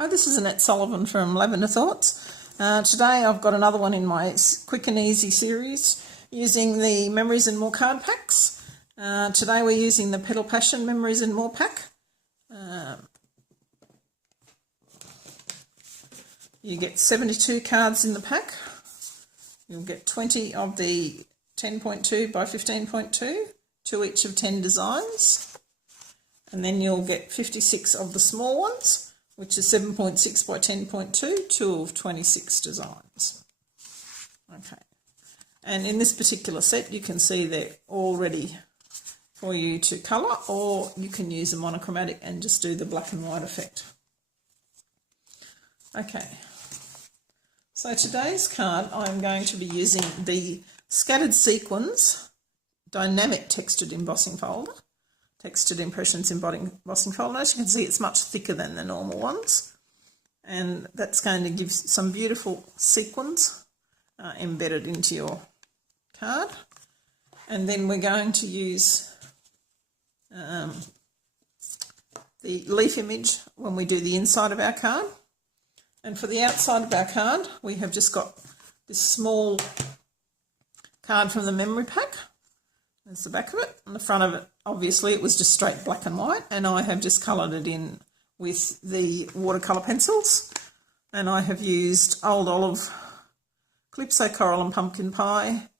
Hi, this is Annette Sullivan from Lavender Thoughts. Today I've got another one in my quick and easy series using the Memories and More card packs. Today we're using the Petal Passion Memories and More pack. You get 72 cards in the pack. You'll get 20 of the 10.2 by 15.2, 2 each of 10 designs. And then you'll get 56 of the small ones, which is 7.6 by 10.2, 2 of 26 designs. Okay, and in this particular set you can see they're all ready for you to colour, or you can use a monochromatic and just do the black and white effect. Okay, so today's card I'm going to be using the Scattered Sequins Dynamic Textured Embossing Folder. Textured Impressions embossing folder. As you can see, it's much thicker than the normal ones, and that's going to give some beautiful sequins embedded into your card. And then we're going to use the leaf image when we do the inside of our card. And for the outside of our card, we have just got this small card from the memory pack. There's the back of it, and the front of it, obviously it was just straight black and white, and I have just coloured it in with the watercolour pencils, and I have used Old Olive, Calypso Coral and Pumpkin Pie,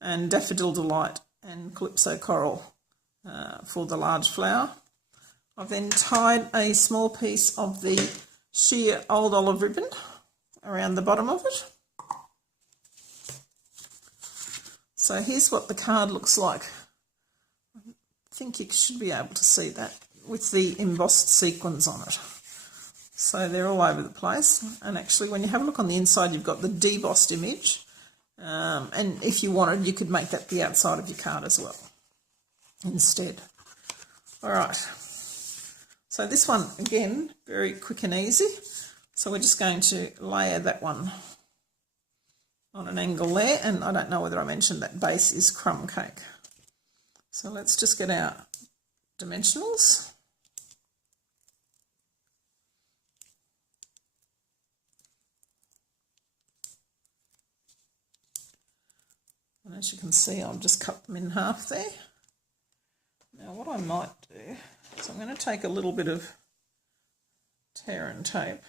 and Daffodil Delight and Calypso Coral for the large flower. I've then tied a small piece of the sheer Old Olive ribbon around the bottom of it. So here's what the card looks like. I think you should be able to see that with the embossed sequins on it. So they're all over the place. And actually when you have a look on the inside, you've got the debossed image. And if you wanted, you could make that the outside of your card as well instead. All right. So this one, again, very quick and easy. So we're just going to layer that one on an angle there, and I don't know whether I mentioned that base is crumb cake. So let's just get our dimensionals. And as you can see, I've just cut them in half there. Now what I might do is I'm going to take a little bit of tear and tape.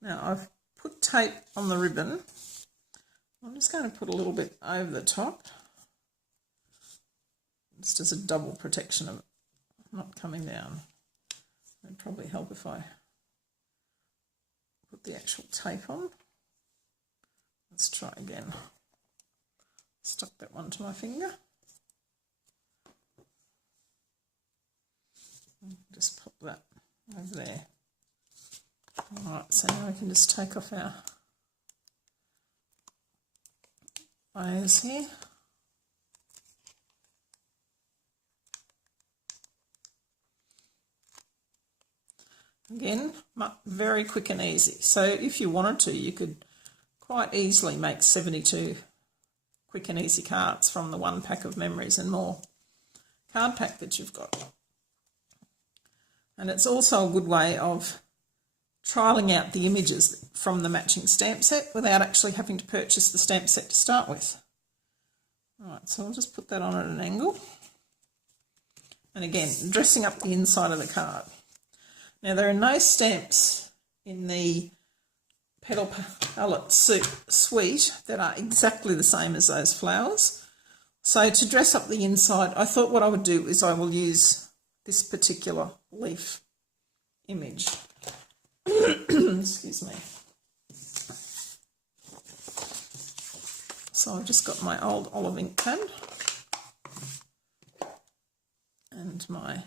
Now I've put tape on the ribbon. I'm just going to put a little bit over the top, just as a double protection of it not coming down. It'd probably help if I put the actual tape on. Let's try again. Stuck that one to my finger. Just pop that over there. Alright, so now we can just take off our layers here. Again, very quick and easy. So if you wanted to, you could quite easily make 72 quick and easy cards from the one pack of Memories and More card pack that you've got. And it's also a good way of trialling out the images from the matching stamp set without actually having to purchase the stamp set to start with. Alright, so I'll just put that on at an angle. And again, dressing up the inside of the card. Now there are no stamps in the Petal Palette suite that are exactly the same as those flowers. So to dress up the inside, I thought what I would do is I will use this particular leaf image. Excuse me. So I've just got my Old Olive ink pen and my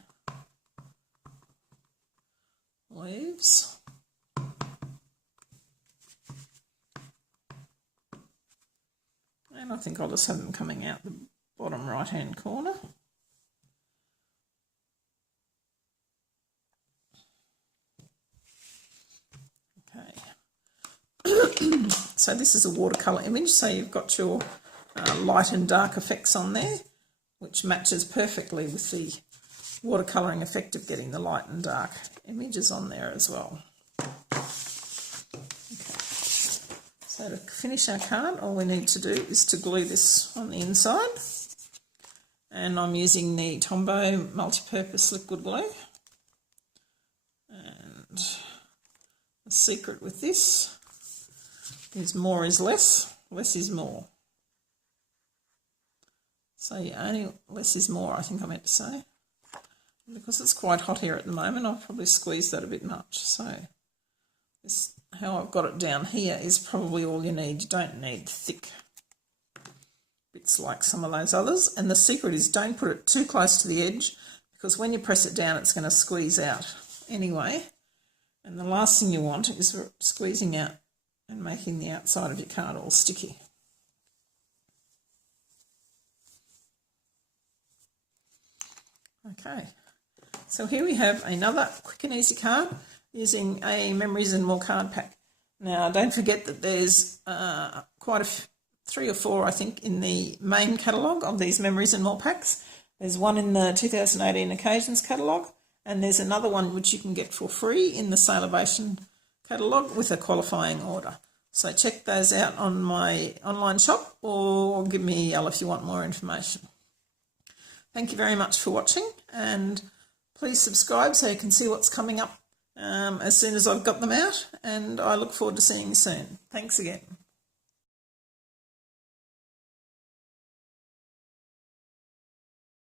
leaves. And I think I'll just have them coming out the bottom right hand corner. So this is a watercolour image, so you've got your light and dark effects on there, which matches perfectly with the watercolouring effect of getting the light and dark images on there as well. So to finish our card, all we need to do is to glue this on the inside. And I'm using the Tombow multi-purpose liquid glue. And the secret with this is more is less, less is more. So less is more, I think I meant to say. Because it's quite hot here at the moment, I'll probably squeeze that a bit much. So this, how I've got it down here is probably all you need. You don't need thick bits like some of those others. And the secret is don't put it too close to the edge, because when you press it down it's going to squeeze out anyway. And the last thing you want is squeezing out and making the outside of your card all sticky. Okay, so here we have another quick and easy card using a Memories and More card pack. Now don't forget that there's quite a 3 or 4 I think in the main catalogue of these Memories and More packs. There's one in the 2018 Occasions catalogue, and there's another one which you can get for free in the Salivation catalogue with a qualifying order. So check those out on my online shop, or give me a yell if you want more information. Thank you very much for watching, and please subscribe so you can see what's coming up as soon as I've got them out, and I look forward to seeing you soon. Thanks again.